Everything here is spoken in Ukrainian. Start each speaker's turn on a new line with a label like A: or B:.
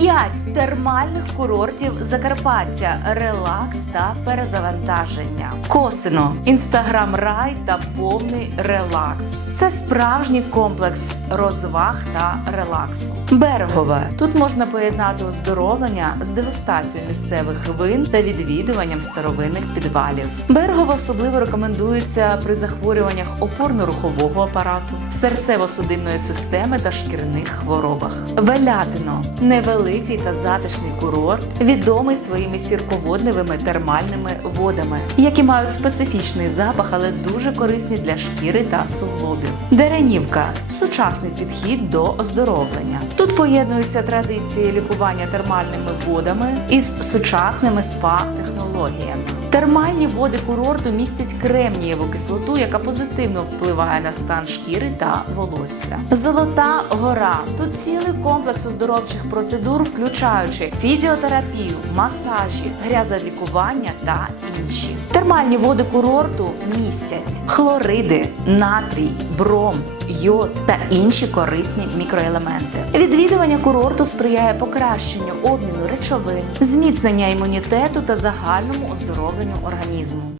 A: П'ять термальних курортів Закарпаття, релакс та перезавантаження. Косино, інстаграм рай та повний релакс. Це справжній комплекс розваг та релаксу. Берегове тут можна поєднати оздоровлення з дегустацією місцевих вин та відвідуванням старовинних підвалів. Берегове особливо рекомендується при захворюваннях опорно-рухового апарату, серцево-судинної системи та шкірних хворобах. Велятино невеликий та затишний курорт, відомий своїми сірководневими термальними водами, які мають специфічний запах, але дуже корисні для шкіри та суглобів. Деренівка сучасний підхід до оздоровлення. Тут поєднуються традиції лікування термальними водами із сучасними спа-технологіями. Термальні води курорту містять кремнієву кислоту, яка позитивно впливає на стан шкіри та волосся. Золота гора тут цілий комплекс оздоровчих процедур, включаючи фізіотерапію, масажі, грязолікування та інші. Термальні води курорту містять хлориди, натрій, бром, йод та інші корисні мікроелементи. Відвідування курорту сприяє покращенню обміну речовин, зміцнення імунітету та загальному оздоровленню організму.